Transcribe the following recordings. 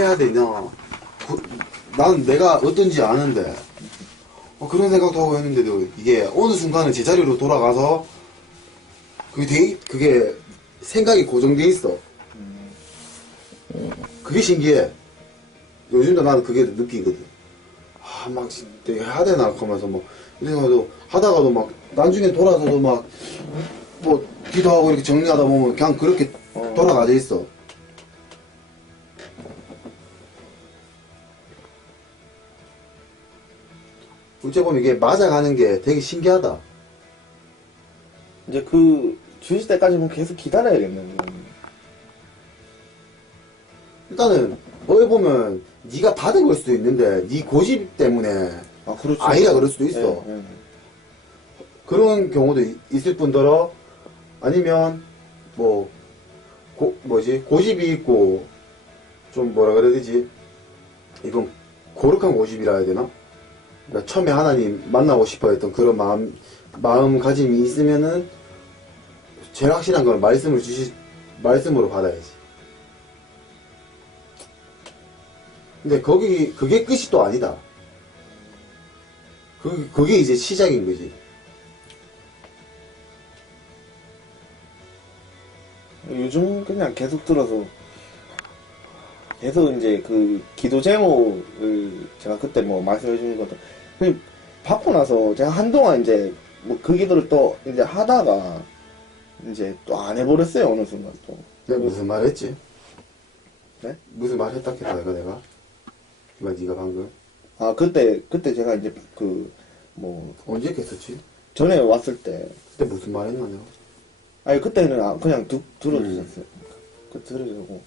해야 되냐? 나는 내가 어떤지 아는데 그런 생각도 하고 했는데도 이게 어느 순간은 제자리로 돌아가서 그게 생각이 고정돼 있어. 그게 신기해. 요즘도 나는 그게 느끼거든. 막 내가 해야 되나 하면서 뭐 이래가지고 하다가도 막 나중에 돌아서도 막 뭐 기도하고 이렇게 정리하다 보면 그냥 그렇게 돌아가져 있어. 어째 보면 이게 맞아가는 게 되게 신기하다. 이제 그 주실 때까지는 계속 기다려야겠네. 일단은 어디 보면 네가 받은 걸 수도 있는데 네 고집 때문에 그렇죠. 아이가 그럴 수도 있어. 예. 그런 경우도 있을 뿐더러 아니면 뭐 고집이 있고 좀 뭐라 그래야 되지? 이건 고룩한 고집이라 해야 되나? 그러니까 처음에 하나님 만나고 싶어 했던 그런 마음가짐이 있으면은 제일 확실한 건 말씀으로 받아야지. 근데 그게 끝이 또 아니다. 그게 이제 시작인 거지. 요즘 그냥 계속 들어서 계속 이제 그 기도 제목을 제가 그때 뭐 말씀해 주신 것도 그냥 받고 나서 제가 한동안 이제 뭐 그 기도를 또 이제 하다가 이제 또 안 해버렸어요. 어느 순간 또. 내가 무슨 말 했지? 네? 무슨 말 했다 했다 내가? 네가 방금 그때 제가 이제 뭐 언제 했었지? 전에 왔을 때 그때 무슨 말 했나 내가? 아니 그때는 그냥 들어주셨어요. 들어주고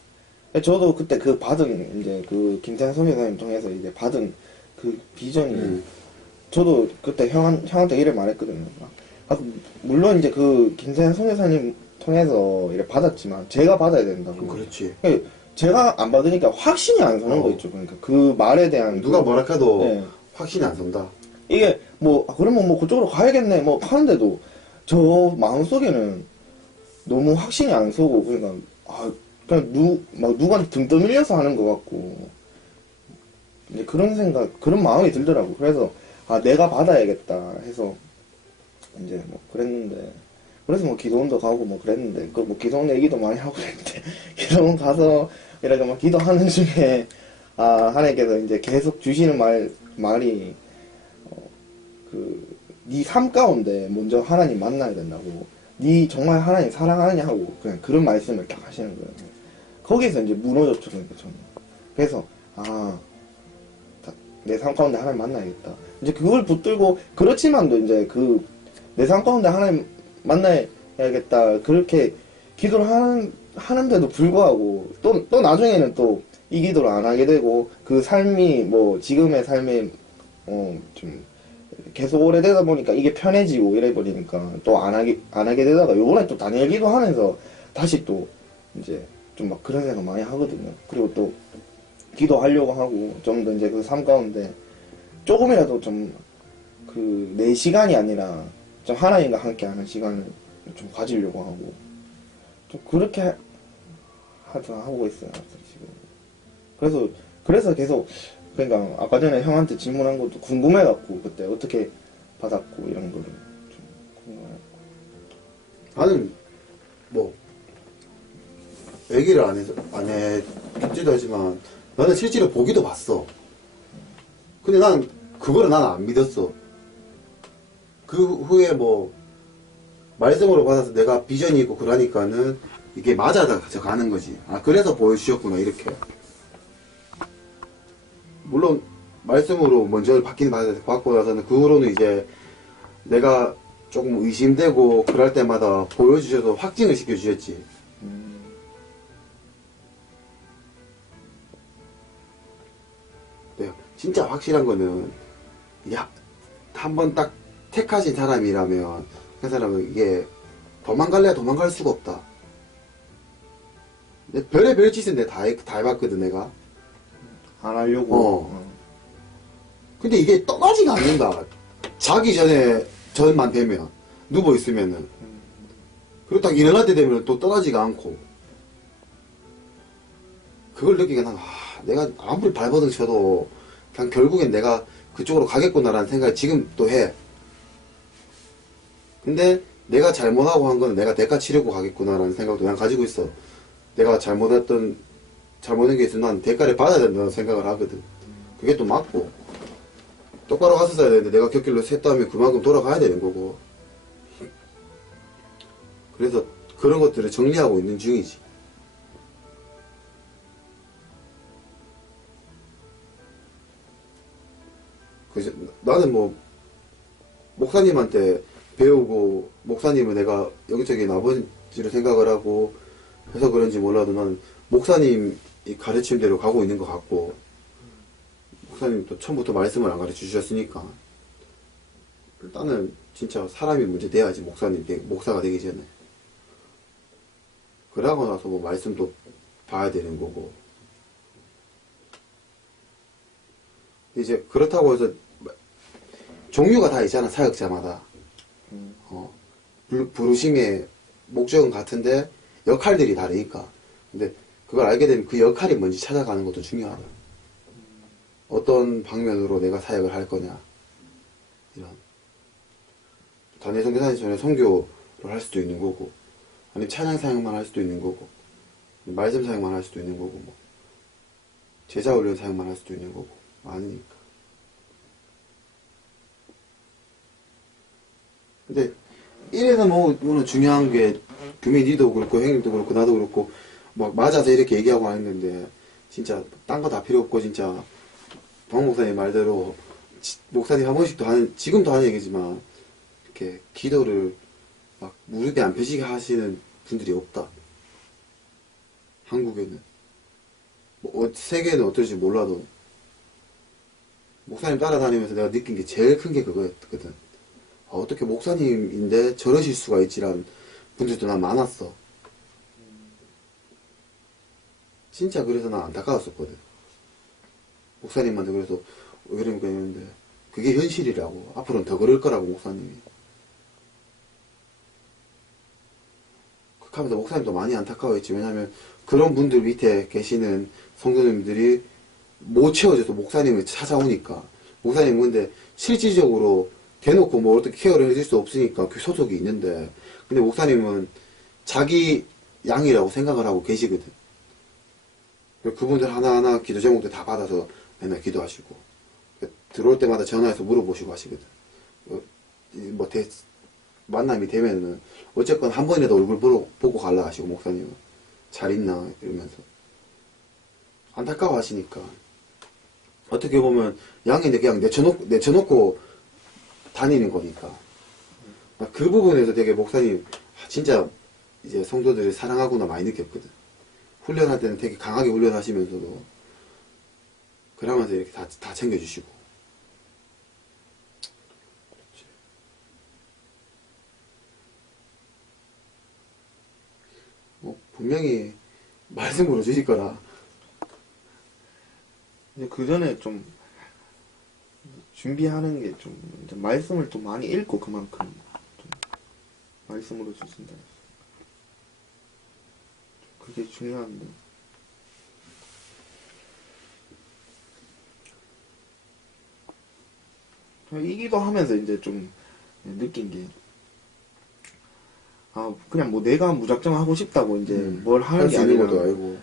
저도 그때 그 받은 이제 그 김태현 선교사님 통해서 이제 받은 그 비전이 저도 그때 형한테 이래 말했거든요. 물론 이제 그 김태현 선교사님 통해서 이래 받았지만 제가 받아야 된다고. 그렇지. 제가 안 받으니까 확신이 안 서는 거 있죠. 그러니까 그 말에 대한 누가 뭐라 해도 네. 확신이 안 선다. 이게 뭐 그러면 뭐 그쪽으로 가야겠네 뭐 하는데도 저 마음속에는 너무 확신이 안 서고 그러니까 그냥 누구한테 등 떠밀려서 하는 것 같고 이제 그런 마음이 들더라고. 그래서 내가 받아야겠다 해서 이제 뭐 그랬는데 그래서 뭐 기도원도 가고 뭐 그랬는데 그 뭐 기도원 얘기도 많이 하고 그랬는데 기도원 가서 이렇게 막 기도하는 중에 하나님께서 이제 계속 주시는 말이 네 삶 가운데 먼저 하나님 만나야 된다고. 네 정말 하나님 사랑하느냐 하고 그냥 그런 말씀을 딱 하시는 거예요. 거기서 이제 무너졌죠. 그러니까 저는. 그래서 내 삶 가운데 하나님 만나야겠다. 이제 그걸 붙들고 그렇지만도 이제 내 삶 가운데 하나님 만나야겠다 그렇게 기도를 하는데도 불구하고 또 나중에는 또 이 기도를 안 하게 되고 그 삶이 뭐 지금의 삶이 좀 계속 오래되다 보니까 이게 편해지고 이래 버리니까 또 안 하게 되다가 요번에 또 다니엘 기도하면서 다시 또 이제 좀 막 그런 생각 많이 하거든요. 그리고 또 기도하려고 하고 좀 더 이제 그 삶 가운데 조금이라도 좀 내 시간이 아니라 좀 하나님과 함께 하는 시간을 좀 가지려고 하고 좀 그렇게 하고 있어요. 지금. 그래서 계속 그러니까 아까 전에 형한테 질문한 것도 궁금해갖고 그때 어떻게 받았고 이런 거를 좀 궁금해갖고. 나는 뭐 얘기를 안 했지도 하지만 나는 실제로 보기도 봤어. 근데 난 그거를 나는 안 믿었어. 그 후에 뭐 말씀으로 받아서 내가 비전이 있고 그러니까는 이게 맞아져 가는 거지. 그래서 보여주셨구나 이렇게. 물론 말씀으로 먼저 받고 나서는 그 후로는 이제 내가 조금 의심되고 그럴 때마다 보여주셔서 확증을 시켜주셨지. 네, 진짜 확실한 거는 한 번 딱 택하신 사람이라면 그 사람은 이게 도망갈 수가 없다. 별의별 짓은 내가 다 해봤거든 내가. 안 하려고. 근데 이게 떠나지가 않는다. 자기 전만 되면 누워 있으면은 그리고 딱 일어날 때 되면 또 떠나지가 않고 그걸 느끼게 내가 아무리 발버둥 쳐도 그냥 결국엔 내가 그쪽으로 가겠구나라는 생각이 지금 또 해. 근데 내가 잘못하고 한 거는 내가 대가 치르고 가겠구나라는 생각도 난 가지고 있어. 내가 잘못한 게 있으면 난 대가를 받아야 된다는 생각을 하거든. 그게 또 맞고. 똑바로 갔었어야 되는데 내가 곁길로 샜다면 그만큼 돌아가야 되는 거고. 그래서 그런 것들을 정리하고 있는 중이지. 그래서 나는 뭐 목사님한테 배우고 목사님은 내가 영적인 아버지로 생각을 하고 해서 그런지 몰라도 나는 목사님 가르침대로 가고 있는 것 같고, 목사님 또 처음부터 말씀을 안 가르쳐 주셨으니까 일단은 진짜 사람이 문제 돼야지 목사가 되기 전에. 그러고 나서 뭐 말씀도 봐야 되는 거고. 이제 그렇다고 해서 종류가 다 있잖아, 사역자마다. 부르심의 목적은 같은데 역할들이 다르니까. 근데 그걸 알게 되면 그 역할이 뭔지 찾아가는 것도 중요하다. 어떤 방면으로 내가 사역을 할 거냐, 이런. 단일 선교사님 전에 선교를 할 수도 있는 거고, 아니면 찬양 사역만 할 수도 있는 거고, 말씀 사역만 할 수도 있는 거고, 뭐 제자 훈련 사역만 할 수도 있는 거고, 많으니까. 근데 이래서 뭐 오늘 중요한 게, 규민이도 그렇고 형님도 그렇고 나도 그렇고 막 맞아서 이렇게 얘기하고 하는 건데, 진짜 딴 거 다 필요 없고, 진짜 박 목사님 말대로 목사님 한 번씩도 지금도 하는 얘기지만 이렇게 기도를 막 무릎에 안 펴지게 하시는 분들이 없다, 한국에는. 뭐 세계는 어떨지 몰라도 목사님 따라다니면서 내가 느낀 게 제일 큰 게 그거였거든. 어떻게 목사님인데 저러실 수가 있지라는 분들도 난 많았어. 진짜. 그래서 난 안타까웠었거든. 목사님한테 그래서 왜 그러니까 했는데, 그게 현실이라고. 앞으로는 더 그럴 거라고, 목사님이. 그렇게 하면서 목사님도 많이 안타까워했지. 왜냐면 그런 분들 밑에 계시는 성도님들이 못 채워져서 목사님을 찾아오니까. 목사님은 근데 실질적으로 대놓고 뭐 어떻게 케어를 해줄 수 없으니까 그 소속이 있는데, 근데 목사님은 자기 양이라고 생각을 하고 계시거든. 그분들 하나하나 기도 제목들 다 받아서 맨날 기도하시고, 들어올 때마다 전화해서 물어보시고 하시거든. 뭐 만남이 되면은 어쨌건 한 번이라도 얼굴 보고 갈라 하시고, 목사님은 잘 있나 이러면서 안타까워 하시니까. 어떻게 보면 양인데 그냥 내쳐놓고 다니는 거니까. 그 부분에서 되게 목사님 진짜 이제 성도들을 사랑하구나 많이 느꼈거든. 훈련할 때는 되게 강하게 훈련하시면서도 그러면서 이렇게 다 챙겨주시고. 뭐 분명히 말씀으로 주실 거라. 이제 그 전에 좀 준비하는 게 좀, 말씀을 좀 많이 읽고 그만큼 좀 말씀으로 주신다. 그게 중요한데. 이 기도하면서 이제 좀 느낀 게, 그냥 뭐 내가 무작정 하고 싶다고 이제 뭘 하는 게 아니라, 것도 알고.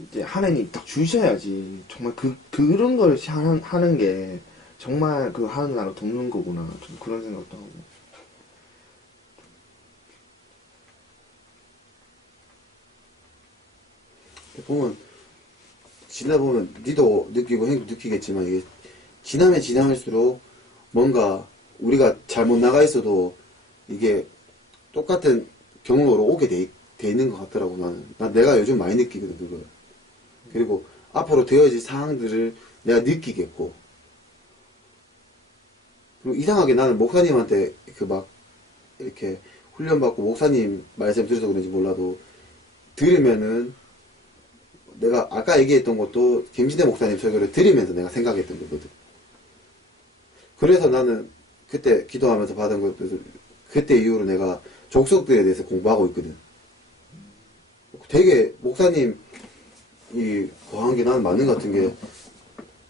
이제 하나님이 딱 주셔야지. 정말 그런 걸 하는 게 정말 그 하는 나라 돕는 거구나. 좀 그런 생각도 하고. 보면 지나보면 니도 느끼고 형도 느끼겠지만, 이게 지나면수록 뭔가 우리가 잘못 나가 있어도 이게 똑같은 경로로 오게 돼 있는 것 같더라고. 내가 요즘 많이 느끼거든, 그걸. 그리고 앞으로 되어질 상황들을 내가 느끼겠고. 그리고 이상하게 나는 목사님한테 이렇게 훈련받고 목사님 말씀 들어서 그런지 몰라도 들으면은, 내가 아까 얘기했던 것도 김진대 목사님 설교를 들으면서 내가 생각했던 거거든. 그래서 나는 그때 기도하면서 받은 것들, 그때 이후로 내가 족속들에 대해서 공부하고 있거든. 되게 목사님 이 거한 게 나는 맞는 것 같은 게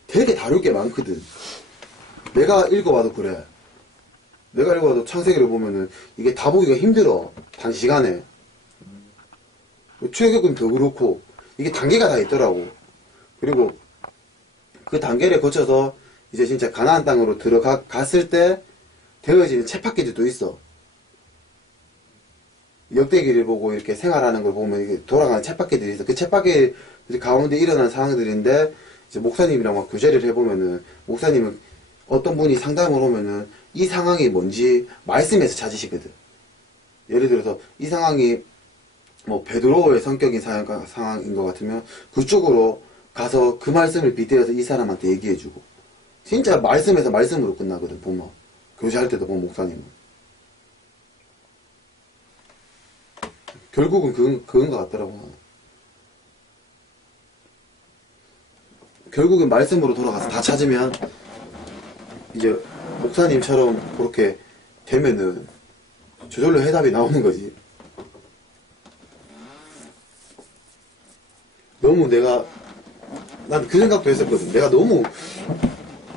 되게 다룰 게 많거든. 내가 읽어봐도 그래. 내가 읽어봐도 창세기를 보면은 이게 다 보기가 힘들어. 단시간에. 출애굽은 더 그렇고 이게 단계가 다 있더라고. 그리고 그 단계를 거쳐서 이제 진짜 가나안 땅으로 들어갔을 때 되어지는 쳇바퀴들도 있어. 역대기를 보고 이렇게 생활하는 걸 보면 이게 돌아가는 쳇바퀴들이 있어. 그 쳇바퀴 가운데 일어난 상황들인데 이제 목사님이랑 막 교제를 해보면은 목사님은 어떤 분이 상담을 오면은 이 상황이 뭔지 말씀에서 찾으시거든. 예를 들어서 이 상황이 뭐 베드로의 성격인 상황인 것 같으면 그쪽으로 가서 그 말씀을 빗대어서 이 사람한테 얘기해주고 진짜 말씀에서 말씀으로 끝나거든. 보면 교제할 때도 보면 목사님은 결국은 그건 것 같더라고. 결국은 말씀으로 돌아가서 다 찾으면 이제 목사님처럼 그렇게 되면은 저절로 해답이 나오는 거지. 너무 난 그 생각도 했었거든. 내가 너무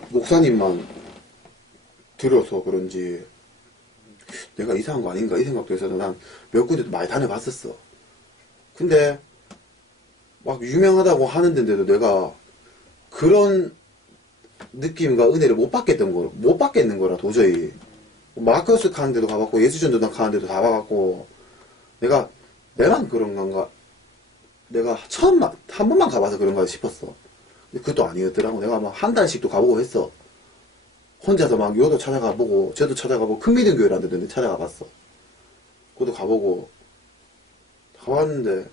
목사님만 들어서 그런지 내가 이상한 거 아닌가 이 생각도 했어서 난 몇 군데도 많이 다녀봤었어. 근데 막 유명하다고 하는 데인데도 내가 그런 느낌과 은혜를 못 받겠는 거라 도저히. 마커스 가는 데도 가봤고 예수전도단 가는 데도 다 가봤고 내만 그런 건가? 내가 한 번만 가봐서 그런가 싶었어. 근데 그것도 아니었더라고. 내가 막 한 달씩도 가보고 했어. 혼자서 막 요도 찾아가보고 저도 찾아가보고 큰 믿음 교회라는 데도 찾아가봤어. 그것도 가봤는데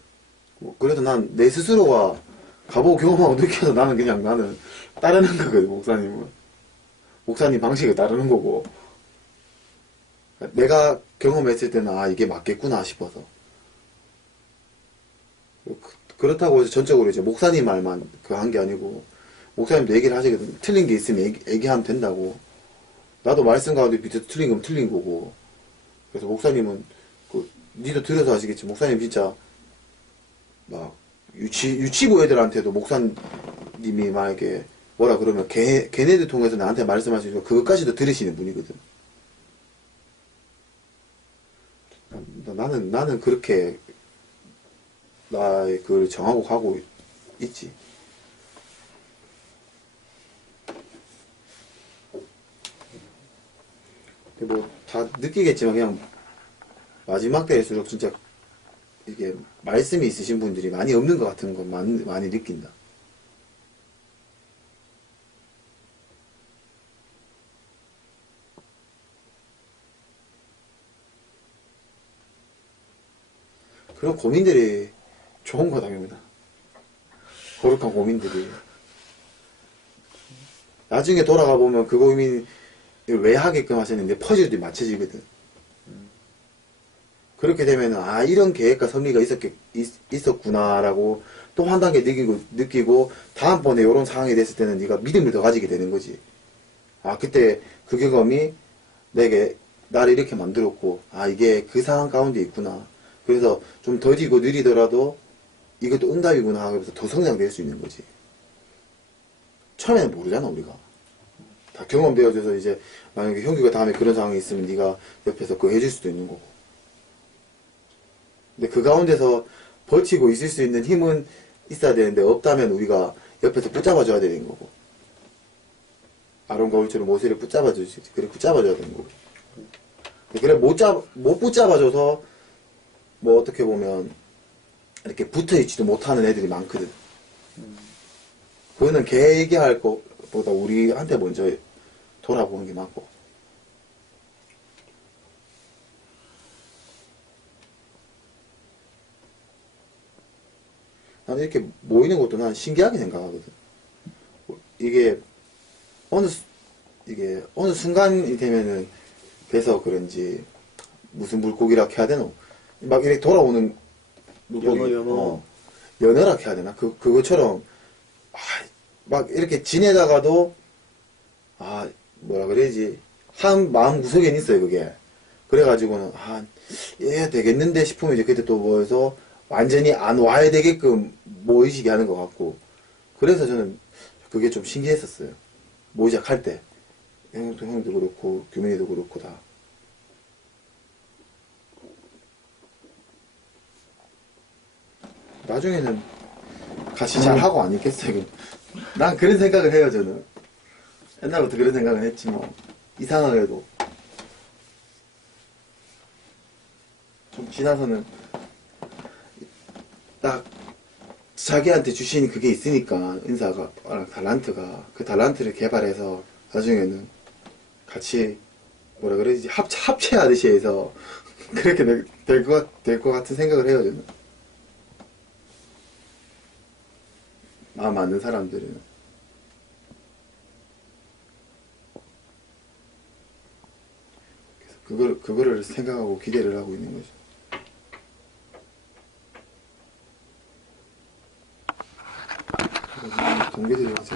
뭐 그래도 난 내 스스로가 가보고 경험하고 느껴서 나는 따르는 거거든. 목사님 방식을 따르는 거고 내가 경험했을 때는 이게 맞겠구나 싶어서. 그렇다고 해서 전적으로 이제 목사님 말만 한 게 아니고 목사님도 얘기를 하시거든. 틀린 게 있으면 얘기하면 된다고. 나도 말씀 가운데 밑에서 틀린 거면 틀린 거고. 그래서 목사님은 니도 들어서 아시겠지. 목사님 진짜 막 유치부 애들한테도 목사님이 만약에 뭐라 그러면 걔네들 통해서 나한테 말씀하시니까 그것까지도 들으시는 분이거든. 나는 그렇게 나의 그걸 정하고 가고 있지. 뭐 다 느끼겠지만 그냥 마지막 때일수록 진짜 이게 말씀이 있으신 분들이 많이 없는 것 같은 건 많이 느낀다. 그런 고민들이 좋은 거다. 거룩한 고민들이. 나중에 돌아가 보면 그 고민을 왜 하게끔 하셨는데 퍼즐이 맞춰지거든. 그렇게 되면은 이런 계획과 섭리가 있었구나라고 또 한 단계 느끼고 다음번에 이런 상황이 됐을 때는 네가 믿음을 더 가지게 되는 거지. 그때 그 경험이 나를 이렇게 만들었고 이게 그 상황 가운데 있구나. 그래서 좀 더디고 느리더라도 이것도 응답이구나 하면서 더 성장될 수 있는 거지. 처음에는 모르잖아 우리가. 다 경험되어져서 이제 만약에 형규가 다음에 그런 상황이 있으면 네가 옆에서 그거 해줄 수도 있는 거고. 근데 그 가운데서 버티고 있을 수 있는 힘은 있어야 되는데 없다면 우리가 옆에서 붙잡아줘야 되는 거고. 아론과 울처럼 모세를 붙잡아주지. 그래 붙잡아줘야 되는 거고. 그래 못 붙잡아줘서 뭐 어떻게 보면 이렇게 붙어있지도 못하는 애들이 많거든. 그거는 걔 얘기할 것보다 우리한테 먼저 돌아보는 게 맞고. 나는 이렇게 모이는 것도 난 신기하게 생각하거든. 이게 어느 순간이 되면은 돼서 그런지 무슨 물고기라 해야 되노? 막 이렇게 돌아오는 연어라 해야 되나? 그것처럼 막 이렇게 지내다가도 뭐라 그래야지 한 마음 구석엔 있어요 그게. 그래가지고는 얘 되겠는데 싶으면 이제 그때 또 모여서 완전히 안 와야 되게끔 모이시게 하는 것 같고, 그래서 저는 그게 좀 신기했었어요. 모이작 할 때. 형도 그렇고, 규민이도 그렇고, 다. 나중에는 같이 잘 하고 아니겠어요. 난 그런 생각을 해요, 저는. 옛날부터 그런 생각을 했지, 뭐. 이상하게도. 좀 지나서는 딱 자기한테 주신 그게 있으니까, 은사가, 달란트가. 그 달란트를 개발해서 나중에는 같이, 뭐라 그러지, 합체하듯이 해서 그렇게 될 것 같은 생각을 해요, 저는. 마음 맞는 사람들은. 그래서 그거를 생각하고 기대를 하고 있는 거죠. 동기들이랑 제가